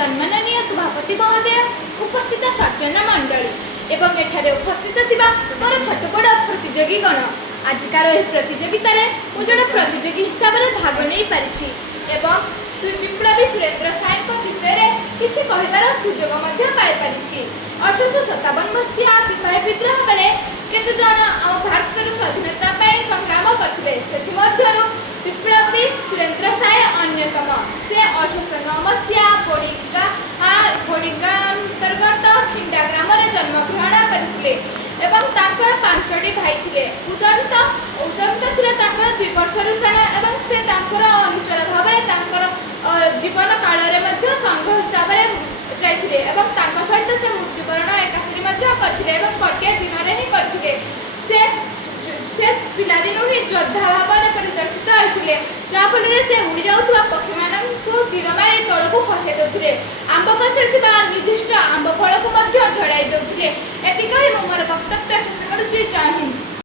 सम्माननीय सभापति महोदय, उपस्थित सज्जन मंडली एवं एठारे उपस्थित थिबा मोर छोट बड़ प्रतियोगीगण, आजिकार एही प्रतियोगिता रे मु जड़े प्रतियोगी हिसाब से भाग नहीं पारिछि एवं विप्लवी सुरेंद्र साय विषय रे किछि कहिबार सुजोग मध्य पाई पारिछि। 1857 मसीहा सिपाही विद्रोह बेले केते जण आम भारत स्वाधीनता पाई संग्राम करथिले, सेथि मध्यरु विप्लवी सुरेंद्र साय अन्यतम। से 1809 मसीहा बोडिगा अंतर्गत खिंडा ग्राम रे जन्म ग्रहण करथिले एवं तांकर पांचटी भाई थिले। उदंत थिले तांकर 2 वर्षर साना एवं से तांकर अनुचर भाव रे तांकर जीवन काल रे मध्य संघ हिसाब रे जाइथिले एवं तांका सहित से मृत्युवरण एकाश्री मध्य करथिले एवं कटिया दिन रे ही करथिले। से पिलादिनु ही योद्धा भाव रे परिदर्शित होइथिले, जाफल रे से उड़ी जाउथबा पक्षी माननकु तीर मारी तळकु खसे देउथिले, आंब गछरे थिबा निर्दिष्ट आंब फळ को मध्य झड़ाई देउथिले। एति कहि मोर वक्तव्य शेष करूछि। जय हिंद।